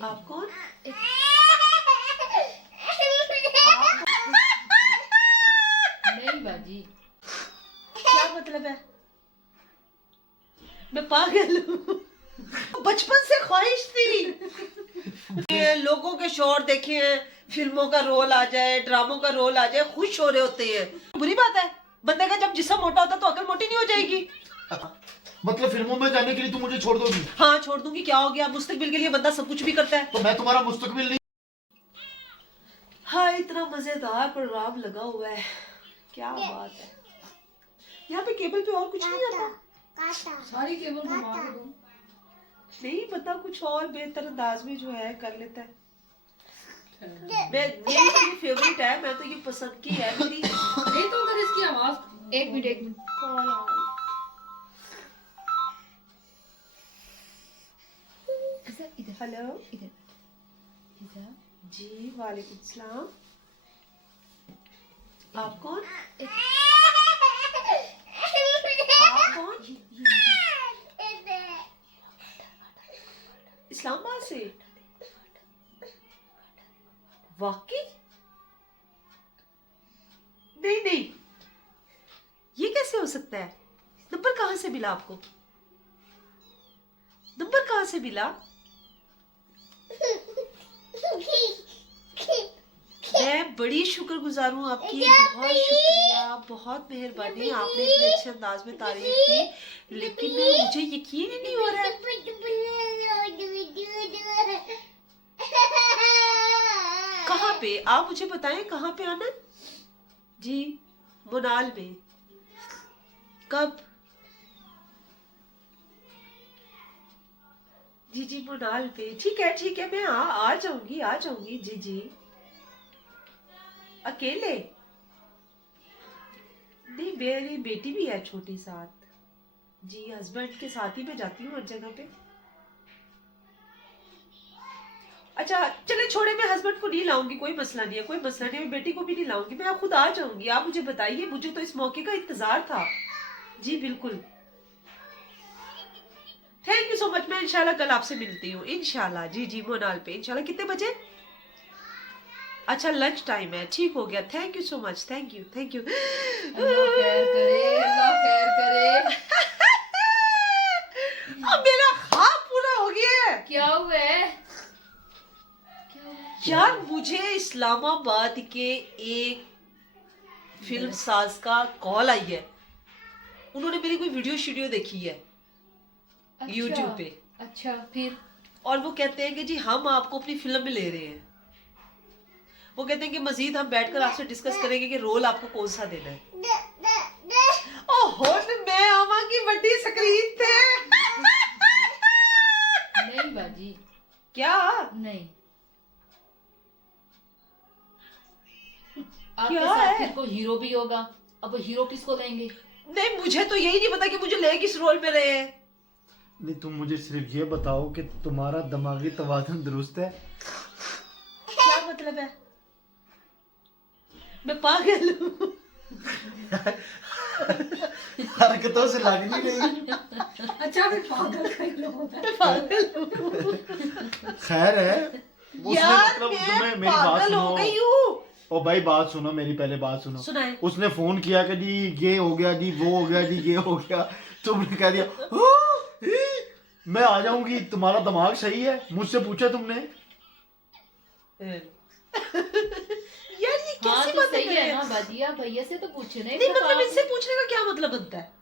आप कौन? नहीं बाजी, क्या मतलब है? मैं पागल हूँ। बचपन से ख्वाहिश थी ये लोगों के शोर देखे हैं, फिल्मों का रोल आ जाए, ड्रामों का रोल आ जाए, खुश हो रहे होते हैं। बुरी बात है, बंदे का जब जिस्म मोटा होता है तो अकल मोटी नहीं हो जाएगी। मतलब फिल्मों में जाने के लिए तुम मुझे छोड़ दोगी? हाँ छोड़ दूंगी, क्या हो गया, मुस्तकबिल के लिए बंदा सब कुछ भी करता है। तो मैं तुम्हारा मुस्तकबिल नहीं? हाँ इतना मजेदार प्रोग्राम लगा हुआ है, क्या बात है। यहाँ पे केबल पे और कुछ नहीं आता? सारी केबल घुमा के दूं? नहीं पता, कुछ और बेहतर अंदाज में जो है कर लेता है। मेरी तो ये फेवरेट है, मैं तो ये पसंद की है मेरी। नहीं तो अगर इसकी आवाज, एक मिनट कॉल आ रही। इधर हेलो इधर इधर। जी वालेकुम सलाम। आप कौन? आप कौन? इस्लामाबाद से? वाकई? नहीं नहीं, ये कैसे हो सकता है? नंबर कहाँ से मिला आपको? नंबर कहाँ से मिला? मैं बड़ी शुक्रगुजार हूँ आपकी, बहुत शुक्रिया, बहुत मेहरबानी, आपने इतने अच्छे अंदाज में तारीफ की, लेकिन मुझे यकीन ही नहीं हो रहा है। कहाँ पे? आप मुझे बताएं कहाँ पे आना? जी मुनाल में। कब? जी जी मुनाल पे, ठीक है मैं आ जाऊंगी जी जी। अकेले? नहीं मेरी बेटी भी है छोटी साथ। जी हस्बैंड के साथ ही मैं जाती हूँ हर जगह पे। अच्छा चले छोड़े, मैं हस्बैंड को नहीं लाऊंगी, कोई मसला नहीं है, कोई मसला नहीं है, मैं बेटी को भी नहीं लाऊंगी, मैं खुद आ जाऊंगी। आप मुझे बताइए, मुझे तो इस मौके का इंतजार था। जी बिल्कुल, थैंक यू सो मच। मैं इंशाल्लाह कल आपसे मिलती हूँ इंशाल्लाह। जी जी मोनाल पे इंशाल्लाह। कितने बजे? अच्छा लंच टाइम है, ठीक हो गया, thank you so much, thank you. Allah खैर करे, अल्लाह खैर करे। अब मेरा ख्वाब पूरा हो गया है। क्या हुआ है? क्या हुआ है? यार मुझे इस्लामाबाद के एक फिल्म साज का कॉल आई है, उन्होंने मेरी कोई वीडियो शीडियो देखी है यूट्यूब पे। अच्छा फिर? और वो कहते हैं कि जी हम आपको अपनी फिल्म में ले रहे हैं। वो कहते हैं कि मजीद हम बैठकर आपसे डिस्कस करेंगे कि रोल आपको कौन सा देना है। ओहो मैं आमा की बड़ी स्क्रीन थे। नहीं बाजी, क्या? नहीं। क्या आपके साथ है? फिर कोई हीरो भी होगा, अब हीरो किसको लेंगे? नहीं मुझे तो यही नहीं पता कि मुझे ले किस रोल में रहे हैं। नहीं तुम मुझे सिर्फ ये बताओ कि तुम्हारा दिमागी तवाज़ुन दुरुस्त है? क्या मतलब है? मैं पागल हूँ। हरकतों से लग नहीं रही। अच्छा फिर पागल कई लोग हैं। मैं पागल हूँ खैर है, उसने यार मतलब मैं तुम्हें मेरी बात पागल हो गई सुनो। हूँ। ओ भाई बात सुनो, मेरी पहले बात सुनो। सुनाए। उसने फोन किया कि जी ये हो गया जी, वो हो गया जी, ये हो गया। तुमने कह दिया "हाँ, मैं आ जाऊंगी, तुम्हारा दिमाग सही है, मुझसे पूछा तुमने? यार ये हाँ कैसी तो बातें सही कर रहे है हैं? ना बाजी, आप भैया से तो पूछे नहीं। नहीं मतलब इनसे पूछने का क्या मतलब बनता है?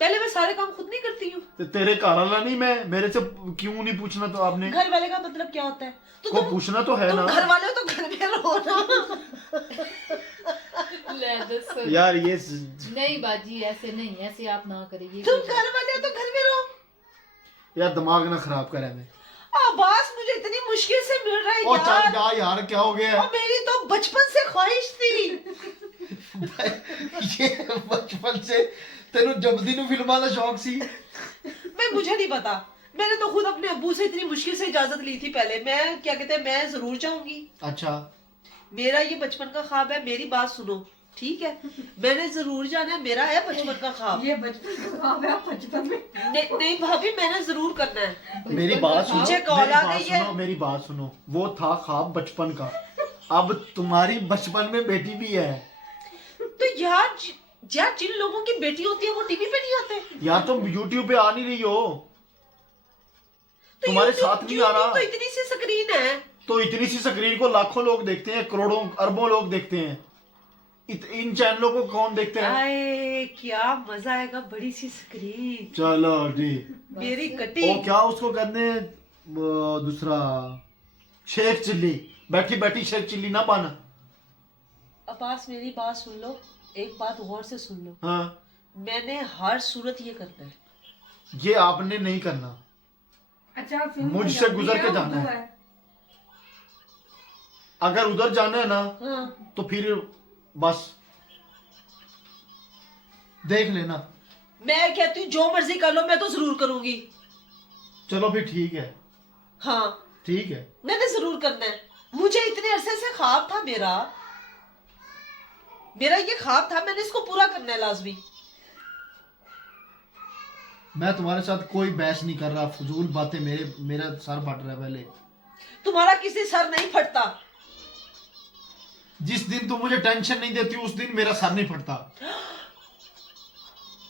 पहले मैं सारे काम खुद नहीं करती हूँ। तो तेरे घर वाला नहीं मैं, मेरे से क्यों नहीं पूछना? तो आपने घर वाले का मतलब क्या होता है? तो को पूछना तो है तुम ना घर वाले हो तो घर में रहो ना। ले दस। यार। ये नहीं बाजी ऐसे नहीं, ऐसे आप ना करिए। तुम घर वाले हो तो घर में रहो। यार दिमाग ना खराब करे मैं। आवाज मुझे इतनी मुश्किल से मिल रहा है ओ चल यार। जा यार, क्या हो गया? और मेरी तो बचपन से ख्वाहिश थी। ये बचपन से तेनू जबदी नु फिल्मां दा शौक सी? मैं मुझे नहीं पता, मैंने तो खुद अपने अब्बू से इतनी मुश्किल से इजाजत ली थी पहले। मैं क्या कहते हैं, मैं जरूर जाऊंगी। अच्छा मेरा ये बचपन का ख्वाब है, मेरी बात सुनो। ठीक है, मैंने जरूर जाना है, मेरा है बचपन का ख्वाब। ये बचपन का ख्वाब है, आप बचपन में नहीं भाभी, मैंने जरूर करना है। मेरी बात सुनो, मुझे कॉल आ गई है। मेरी बात सुनो, वो था ख्वाब बचपन का, अब तुम्हारी बचपन में बेटी भी है। तो यार जिन लोगों की बेटी होती है वो टीवी पे नहीं आते यार तुम YouTube पे आ नहीं रही हो, तो तुम्हारे YouTube- साथ नहीं आ रहा। YouTube तो इतनी सी स्क्रीन है। तो इतनी सी स्क्रीन को लाखों लोग देखते हैं, करोड़ों अरबों लोग देखते हैं, इन चैनलों को कौन देखते हैं? आए क्या मजा आएगा, बड़ी सी स्क्रीन, चलो जी। मेरी कटी। ओ क्या उसको कहते हैं, वो दूसरा शेख चिल्ली, बैठी बैठी शेख चिल्ली ना पाना। अब्बास मेरी बात सुन लो, एक बात गौर से सुन लो, हाँ, मैंने हर सूरत ये करना है। ये आपने नहीं करना, अच्छा मुझसे गुजर के जाना है। अगर उधर जाना है ना हाँ। तो फिर बस देख लेना। मैं कहती हूँ जो मर्जी कर लो, मैं तो जरूर करूंगी। चलो फिर ठीक है, हाँ ठीक है। मैंने जरूर करना है। मुझे इतने अरसे से ख्वाब था, मेरा ये ख्वाब था, मैंने इसको पूरा करना है लाजमी। मैं तुम्हारे साथ कोई बहस नहीं कर रहा, फजूल बातें, मेरा सर फट रहा है पहले। तुम्हारा किसी सर नहीं फटता। जिस दिन तुम मुझे टेंशन नहीं देती उस दिन मेरा सर नहीं फटता।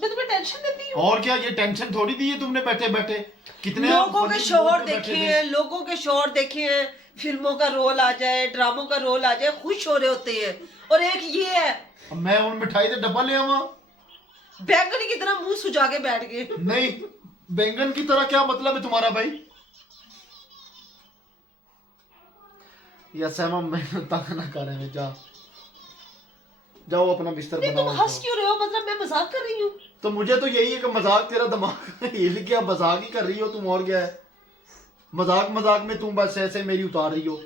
मैं तुम्हें टेंशन देती हूँ? और क्या, ये टेंशन थोड़ी दी है तुमने बैठे बैठे। कितने लोगों के फनी शोहर लोग बैठे देखे थे। हैं, लोगों के शोहर देखे हैं, फिल्मों का रोल आ जाए, ड्रामों का रोल आ जाए, खुश हो रहे होते हैं। और एक ये है, अब मैं उन मिठाई का डब्बा ले आवा? बैंगनी की तरह मुंह सुजा के बैठ गए। नहीं, बैंगन की तरह क्या मतलब है तुम्हारा भाई? या सहमा, मैं तंग ना कर रहे हैं, जाओ अपना बिस्तर नहीं, तुम बनाओ। हंस क्यों रहे हो? मतलब मैं मजाक कर रही हूँ। तो मुझे तो यही है कि मजाक, तेरा दिमाग हिल गया, मजाक ही कर रही हो तुम, और क्या है? मजाक मजाक में तुम बस ऐसे मेरी उतार रही हो।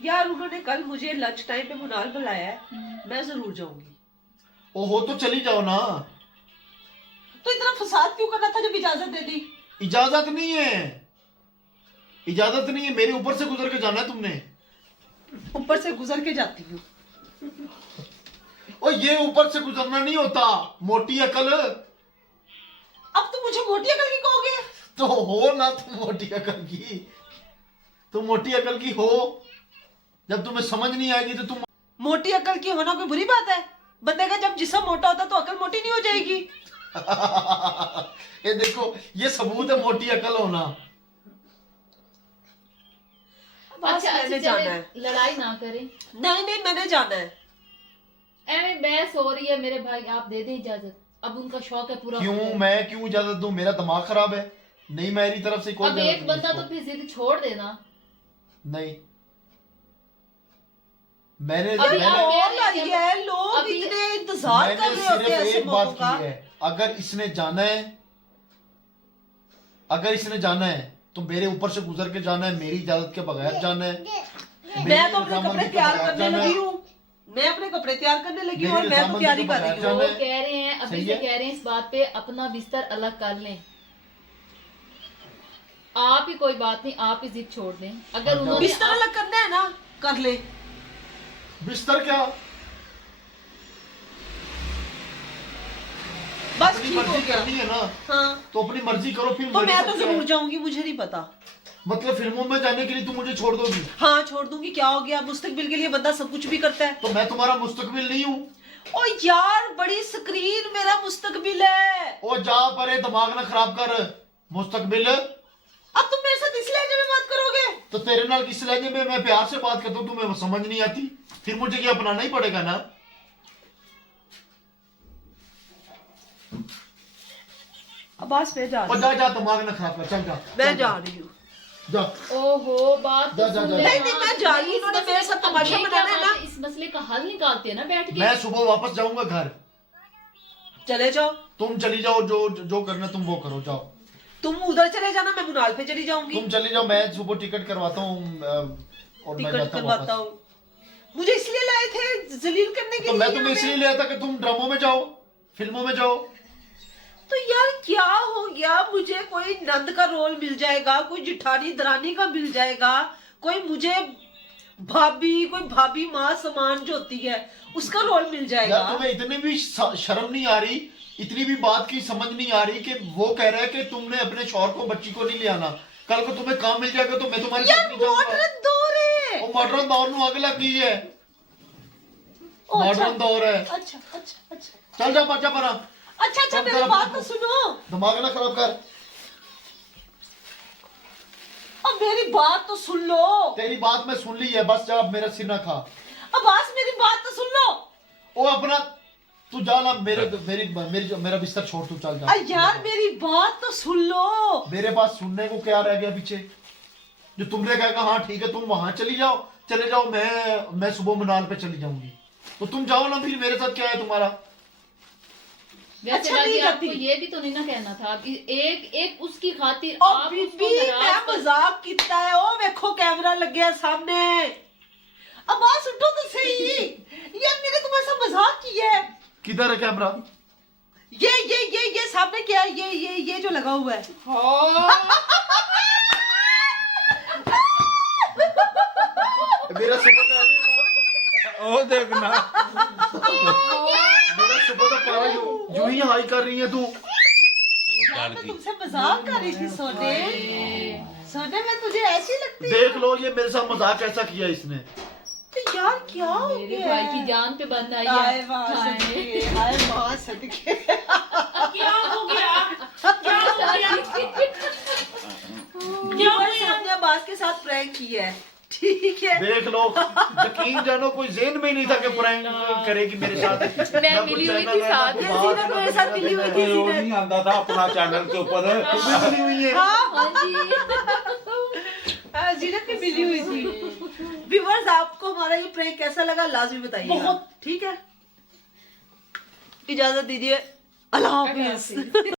यार उन्होंने कल मुझे लंच टाइम पे मुनाल बुलाया है, मैं जरूर जाऊंगी। ओहो, तो चली जाओ ना। तो इतना फसाद क्यों करना था जब इजाजत दे दी? इजाजत नहीं है, इजाजत नहीं है, मेरे ऊपर से गुजर के जाना है तुमने। ऊपर से गुजर के जाती हूँ। और ये ऊपर से गुजरना नहीं होता, मोटी अकल। अब तुम मुझे मोटी अकल की कहोगे? तो हो ना तुम मोटी अकल की, तुम मोटी अकल की हो। जब तुम्हें समझ नहीं आएगी तो तुम मोटी अकल की होना कोई बुरी बात है? बंदे का जब जिस्म मोटा होता तो अकल मोटी नहीं हो जाएगी? ये देखो, ये सबूत है मोटी अकल होना। बस अच्छा मैंने अच्छा, जाना है। लड़ाई ना करें, नहीं मैंने जाना है। एवं बहस हो रही है मेरे भाई, आप दे दें इजाजत, अब उनका शौक है पूरा हो क्यों, गया। मैं क्यों इजाजत दूं? मेरा दिमाग खराब है? नहीं, मेरी तरफ से कोई अब इजाजत एक नहीं बंदा इसको। तो फिर जिद छोड़ देना। नहीं, मैंने अभी मैंने- आप कह कॉल रहे आई हैं है, लोग अभी- इतने इंतजार कर मैंने रहे होते हैं सिर्फ ऐसे एक मौकों बात का। की है, अगर इसने जाना है, अगर इसने जाना है तो मेरे ऊपर से गुजर के जाना है, मेरी इजाजत के बगैर जाना है। मैं तो अपने रजामंदी कपड़े के तैयार बगैर करने जाना है। लगी हूँ, मैं अपने कपड़े तैयार करने लगी हूँ और मेरी मैं तो रजामंदी तैयारी के कर बगैर रही जाना हूँ। वो है। कह रहे हैं, अभी सही से है। कह रहे हैं इस बात पे अपना बिस्तर अलग कर लें। आप ही कोई बात नहीं, आप ही जिद छोड़ दें। अगर उन्होंने बिस्तर अलग करना है ना, कर ले। बिस्तर क्या, बस अपनी ठीक हो मर्जी गया। करनी है ना, हाँ तो अपनी मर्जी करो। फिर तो मेरे मैं साथ तो क्या है? जरूर जाऊंगी, मुझे नहीं पता। मतलब फिल्मों में जाने के लिए तुम मुझे छोड़ दोगी? हाँ छोड़ दूंगी, क्या हो गया? मुस्तकबिल के लिए बंदा सब कुछ भी करता है। तो मैं तुम्हारा मुस्तकबिल नहीं हूँ? ओ यार, बड़ी स्क्रीन मेरा मुस्तकबिल है। ओ जा परे, दिमाग ना खराब कर। मुस्तकबिल, अब तुम मेरे साथ इस लहजे में बात करोगे? तो तेरे नाल किस लहजे में मैं प्यार से बात करता हूँ, तुम्हें वो समझ नहीं आती? फिर मुझे क्या अपनाना ही पड़ेगा ना। अब्बास मैं जा और रही जा जा, दिमाग ना खराब कर, चल जा। हूँ, मैं जा रही हूँ। जा। ओहो, बात तो जा, जा, सुन जा। ले। नहीं, मैं जा रही हूँ, इन्होंने मेरे साथ तमाशा ये क्या बनाना है बात ना। इस मसले का हल निकालते हैं ना बैठ के। मैं सुबह वापस जाऊंगा घर, चले जाओ, तुम चली जाओ, जो जो करना तुम वो करो, जाओ। तुम उधर चले जाना, मैं मुनाल पे चली जाऊंगी। तुम चली जाओ, मैं सुबह टिकट करवाता हूँ और मैं टिकट जाता हूँ करवाता वापस। हूँ। मुझे इसलिए लाए थे जलील करने के तो लिए। मैं तुम्हें यहाँ पे। इसलिए ले आया था कि तुम ड्रामों में जाओ, फिल्मों में जाओ। तो यार क्या हो गया? मुझे कोई नंद का रोल मिल जाएगा, कोई जिठानी दरानी का मिल जाएगा, कोई मुझे भाभी, कोई भाभी माँ समान जो होती है उसका रोल मिल जाएगा। यार तुम्हें इतनी भी शर्म नहीं आ रही, इतनी भी बात की समझ नहीं आ रही कि वो कह रहा है कि तुमने अपने शौहर को, बच्ची को नहीं ले आना, कल को तुम्हें काम मिल जाएगा तो मैं तुम्हारे साथ यार नहीं जाऊंगा। मॉडर्न दौर है। वो मॉडर्न दौर में अगला की है, ओ, अच्छा। मॉडर्न दौर है। अच्छा अच्छा अच्छा चल जा बच्चा परा, अच्छा अच्छा, कब मेरी खराब बात कर- तो सुनो, दिमाग ना खराब कर। अब मेरी बात तो सुन लो। तेरी बात मैं सुन ली है, बस जा, अब मेरा सिर ना खा। अब्बास मेरी बात तो सुन लो। ओ अपना तू जा ना, मेरा बिस्तर छोड़, तू चल जा। यार मेरी बात तो सुन लो। मेरे पास सुनने को क्या रह गया पीछे, जो तुमने कहा हाँ ठीक है तुम वहां चले जाओ, मैं सुबह मनाल पे चली जाऊंगी, तो तुम जाओ ना, फिर मेरे साथ क्या है तुम्हारा। वैसे अच्छा बाकी नहीं आपको करती। ये भी तो नहीं ना कहना था कि एक उसकी खातिर ओ आप उसको बीबी मैं नाराज कर- मजाक किया है। ओ देखो कैमरा लग गया सामने। अब्बास उठो तो सही। यार मैंने तुम्हारे साथ मजाक किया है। किधर है कैमरा? ये सामने क्या है? ये जो लगा हुआ है। मेरा सुबह ओ देखना मेरा सुबह तो पारा यूं ही हाई कर रही है तू। यार मैं तुमसे मजाक कर रही थी सोने। सोने में तुझे ऐसी लगती है। देख लो ये मेरे साथ मजाक कैसा किया इसने। तो यार क्या हो मेरे गया? भाई की जान पे बंद आई हाय है। माँ हाय। सदके, हाय माँ सदके। क्या हो गया? क्या हो गया? क्या हमने अब्बास के साथ प्रैंक किया है, ठीक है। देख लो, यकीन जानो कोई ज़हन में ही नहीं था कि प्रैंक करेगी मेरे साथ। मैं ना मिली कोई हुई चैनल थी है, ना साथ कोई में, बात, सीधा ना मेरे कोई साथ मिली हुई थी। वो नहीं आंदा था अपना चैनल के ऊपर। तुम्हें मिली हुई है। हाँ हाँ जी। जीनत की मिली हुई थी। व्यूअर्स आपको हमारा ये प्रैंक कैसा लगा लाजमी बताइए। बहुत। ठीक है, इजाजत दीजिए, अल्लाह हाफिज।